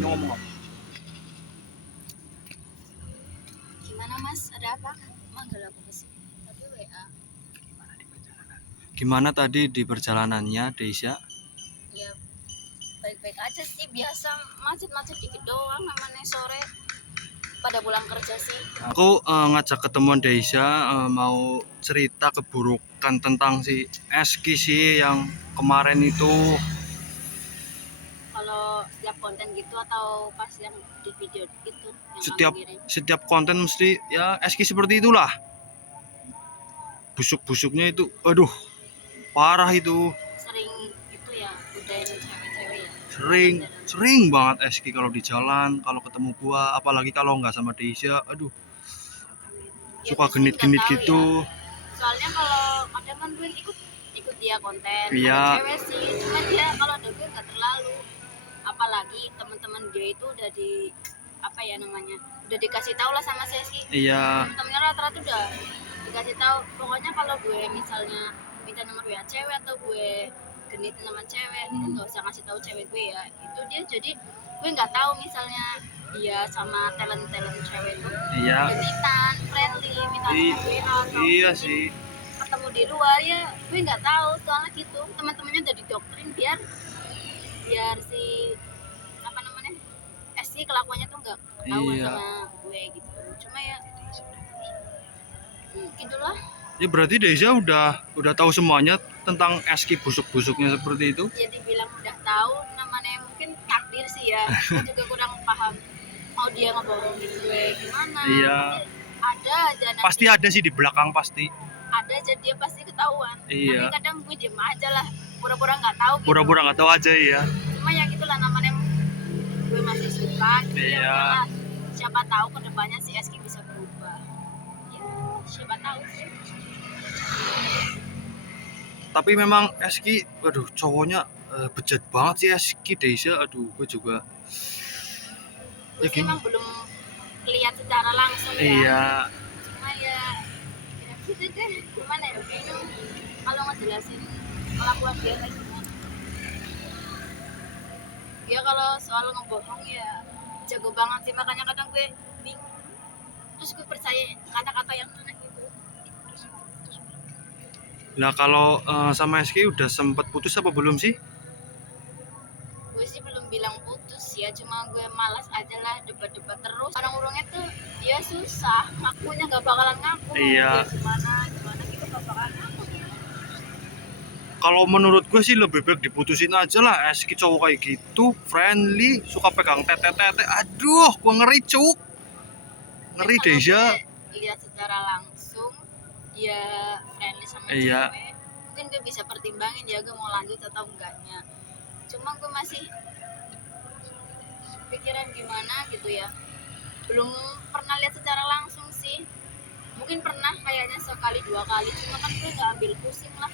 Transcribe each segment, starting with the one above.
ngomong. Gimana Mas? Ada apa? Manggil aku ke sini. Tadi WA. Gimana tadi di perjalanannya, Deisha? Ya baik-baik aja sih, biasa macet-macet dikit doang, namanya sore pada pulang kerja sih. Aku ngajak ketemuan Deisha, mau cerita keburukan tentang si Eski sih yang kemarin itu. Kalau setiap konten gitu atau pas yang di video itu yang Setiap kamu kirim? setiap konten mesti ya Eski seperti itulah. Busuk-busuknya itu, aduh, parah itu. Sering itu ya, godain cewek-cewek ya. Sering banget Eski kalau di jalan, kalau ketemu gua, apalagi kalau nggak sama Deisha, aduh, Ya, suka gue sih nggak genit-genit tahu gitu. ya. Soalnya kalau kadang kan gue ikut dia konten, Iya. ada cewek sih, cuma dia kalau ada gue nggak terlalu. Apalagi teman-teman dia itu udah di apa ya namanya, udah dikasih tahu lah sama Seski. Iya. Temen-temennya rata-rata udah dikasih tahu. Pokoknya kalau gue misalnya minta nomor WA cewek atau gue genitin sama cewek, itu nggak usah ngasih tahu cewek gue ya. Itu dia jadi gue nggak tahu misalnya dia sama talent cewek itu Iya. genitan, friendly, minta nomor WA atau Iya sih. ketemu di luar ya. Gue nggak tahu soalnya gitu. Teman-temannya udah didoktrin biar si apa namanya SC kelakuannya tuh nggak ketahuan Iya. sama gue gitu. Cuma ya gitulah. Ya berarti Deisha udah tahu semuanya tentang Eski busuk-busuknya seperti itu. Ya dibilang udah tahu, namanya mungkin takdir sih ya. Gue juga kurang paham mau dia ngebohongin gue gimana. Iya. Ada aja nanti, Pasti ada sih di belakang pasti. ada aja dia pasti ketahuan. Iya. Tapi kadang gue diem aja lah, pura-pura nggak tahu gitu. Pura-pura nggak tahu aja ya. Cuma ya gitulah, namanya gue masih suka gitu. Iya. Ya udahlah, siapa tahu kedepannya si Eski bisa berubah ya, siapa tahu sih. Tapi memang Eski, aduh, cowoknya bejat banget sih Eski. Deisha, aduh, gue juga. Gue sih emang belum lihat secara langsung ya. Iya. Cuma ya gitu deh, gimana ya, bingung kalau ngejelasin kelakuan dia kayak gimana. Dia kalau soal ngebohong ya jago banget sih, makanya kadang gue bingung. Terus gue percaya kata-kata yang mana gitu. Nah kalau sama Eski udah sempet putus apa belum sih? Gue sih belum bilang putus ya, cuma gue malas aja lah debat-debat terus. Orang-orangnya tuh dia susah, ngakunya nggak bakalan ngaku. Iya. Dia gimana gitu nggak bakalan ngaku. Kalau menurut gue sih lebih baik diputusin aja lah. Eski cowok kayak gitu, friendly, suka pegang tete-tete. Aduh, gue ngeri cuk. Ngeri Deisha. Lihat secara langsung dia friendly sama Iya. cewek, mungkin gue bisa pertimbangin ya gue mau lanjut atau enggaknya. Cuma gue masih pikiran gimana gitu ya, belum pernah lihat secara langsung sih. Mungkin pernah kayaknya sekali dua kali, cuma kan gue gak ambil pusing lah.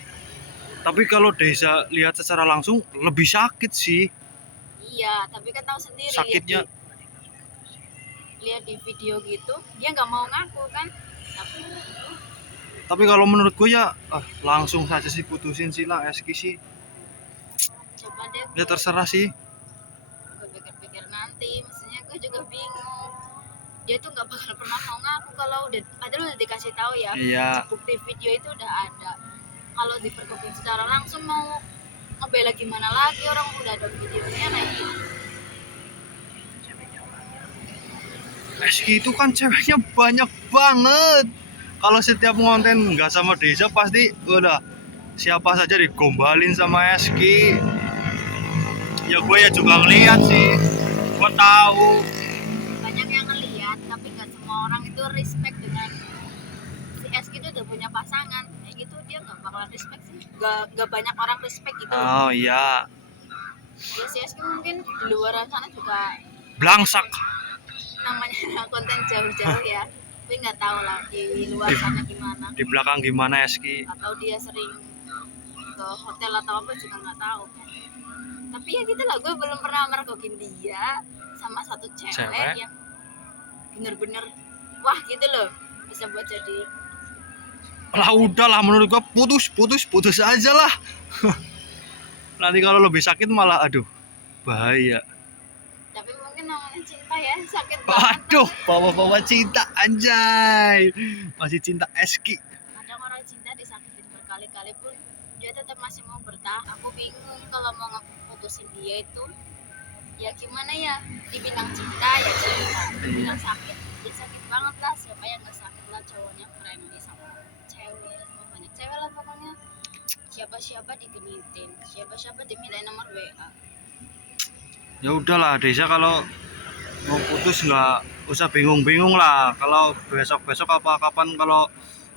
Tapi kalau Deisha lihat secara langsung lebih sakit sih. Iya, tapi kan tahu sendiri Sakitnya. lihat di video gitu dia nggak mau ngaku kan. Tapi kalau menurut gue ya langsung saja sih putusin sih lah Eski sih. Coba deh Ya terserah sih. gue pikir-pikir nanti, maksudnya gue juga bingung. Dia tuh nggak bakal pernah mau ngaku kalau padahal udah dikasih tahu ya. Iya. Bukti video itu udah ada. Kalau diperkuat secara langsung mau ngebela gimana lagi, orang udah ada videonya lagi. Eski itu kan ceweknya banyak banget. Kalau setiap konten nggak sama Deisha pasti udah siapa saja digombalin sama Eski. Ya gue ya juga ngeliat sih, gue tahu. Banyak yang ngeliat, tapi nggak semua orang itu respect dengan si Eski itu udah punya pasangan. Kayak gitu dia nggak bakalan respect sih. Nggak banyak orang respect gitu. Oh iya. Ya si Eski mungkin di luar sana juga Blangsak. namanya konten jauh-jauh ya. Tapi nggak tahu lah di luar sana gimana. Di belakang gimana Eski? Atau dia sering ke hotel atau apa juga nggak tahu. Tapi ya gitu lah, gue belum pernah mergokin dia sama satu cewek yang bener-bener wah gitu loh, bisa buat jadi. Lah udahlah menurut gua putus aja lah. Nanti kalau lebih sakit malah aduh bahaya. Tapi mungkin namanya cinta ya, sakit banget. Aduh, bawa-bawa cinta anjay. Masih cinta Eski. Kadang orang cinta disakitin berkali-kali pun dia tetap masih mau bertahan. Aku bingung kalau mau ngeputusin dia itu ya gimana ya, dibilang cinta ya cinta, dibilang sakit ya sakit banget lah. Siapa yang gak sakit lah, cowoknya friendly sama cewek, sama banyak cewek lah pokoknya. Siapa-siapa digenitin, siapa-siapa dimintain nomor WA. Ya udahlah Desa, kalau mau putus nggak usah bingung-bingung lah. Kalau besok-besok apa kapan kalau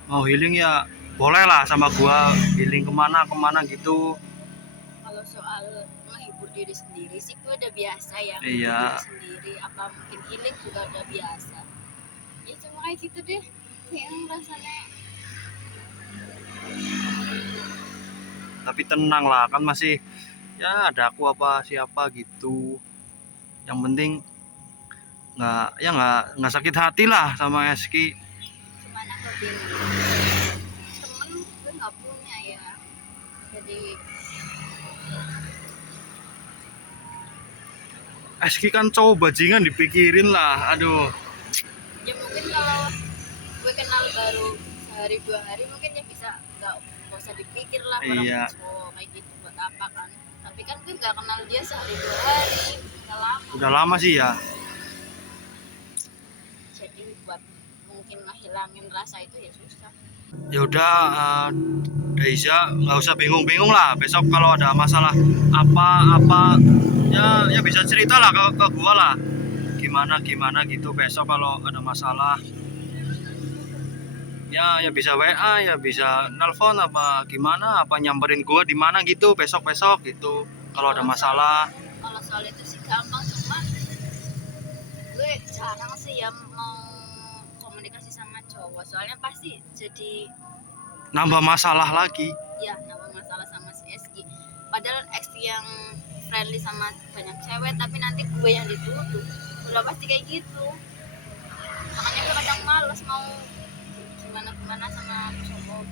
mau healing ya boleh lah sama gua healing kemana gitu. Kalau soal menghibur diri sendiri sih gue udah biasa ya. Iya. Menghibur diri sendiri, apa mungkin healing juga udah biasa. Ya cuma kayak gitu deh, yang rasanya. Tapi tenang lah, kan masih ya ada aku apa siapa gitu. Yang penting nggak sakit hati lah sama Eski. Gimana kok gini, temen gue nggak punya ya, jadi Eski kan cowok bajingan, dipikirin lah. Aduh. ya mungkin kalau gue kenal baru sehari 2 hari mungkin ya bisa nggak usah dipikir lah orang Iya. cowok kayak gitu buat apa kan. Tapi kan gue nggak kenal dia sehari 2 hari, udah lama. Udah lama sih ya. Jadi buat mungkin ngehilangin rasa itu ya susah. Ya udah, Daiza nggak usah bingung-bingung lah. Besok kalau ada masalah apa ya bisa cerita lah ke gua lah. Gimana gitu besok kalau ada masalah. Ya bisa WA, ya bisa nelpon apa gimana, apa nyamperin gua di mana gitu besok gitu. Kalau ada masalah. Kalau soal itu sih gampang, cuma gue jarang sih ya mau komunikasi sama cowok, soalnya pasti jadi Nambah masalah lagi. ya nambah masalah sama si Eski. Padahal Eski yang friendly sama banyak cewek, tapi nanti gue yang dituduh, udah pasti kayak gitu. Makanya gue kadang males mau gimana sama cowok.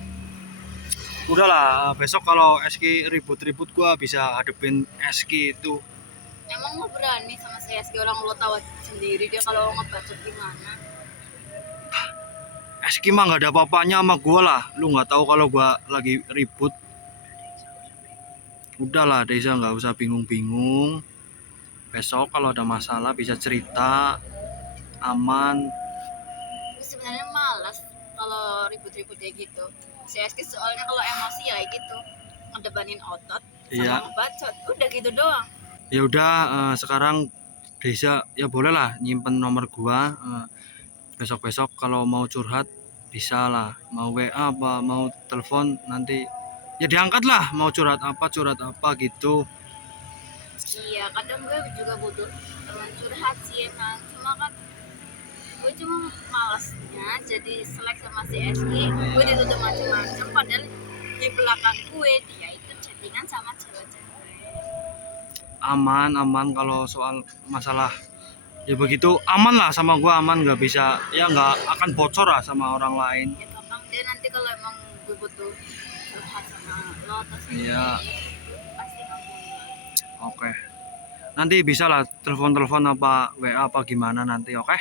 Udahlah, besok kalau Eski ribut-ribut gua bisa hadepin Eski itu. Emang lo berani sama si Eski, orang lo tahu sendiri dia kalau ngebacot gimana. Eski mah nggak ada apa-apanya sama gua lah. Lu nggak tahu kalau gua lagi ribut. Udahlah Desa, nggak usah bingung-bingung. Besok kalau ada masalah bisa cerita, aman. Gue sebenarnya malas kalau ribut-ribut kayak gitu. Si Eski soalnya kalau emosi ya kayak gitu, ngedebanin otot sama Iya. ngebacot, udah gitu doang. Ya udah, sekarang Desa ya boleh lah nyimpen nomor gua. Besok-besok kalau mau curhat bisa lah. Mau WA apa mau telepon nanti ya diangkat lah. Mau curhat apa gitu. Iya, kadang gue juga butuh teman curhat sih emang, cuma kan gue cuma malasnya jadi selek sama si Eski. Gue ditutup macam-macam, padahal di belakang gue dia itu chattingan sama cewek-cewek. Aman kalau soal masalah ya begitu aman lah sama gua, aman, nggak bisa ya nggak akan bocor lah sama orang lain. Ya gampang deh nanti kalau emang gue butuh curhat sama lo atau sama Iya. dia, pasti ngomong. Oke, nanti bisa lah telepon apa WA apa gimana nanti. Oke.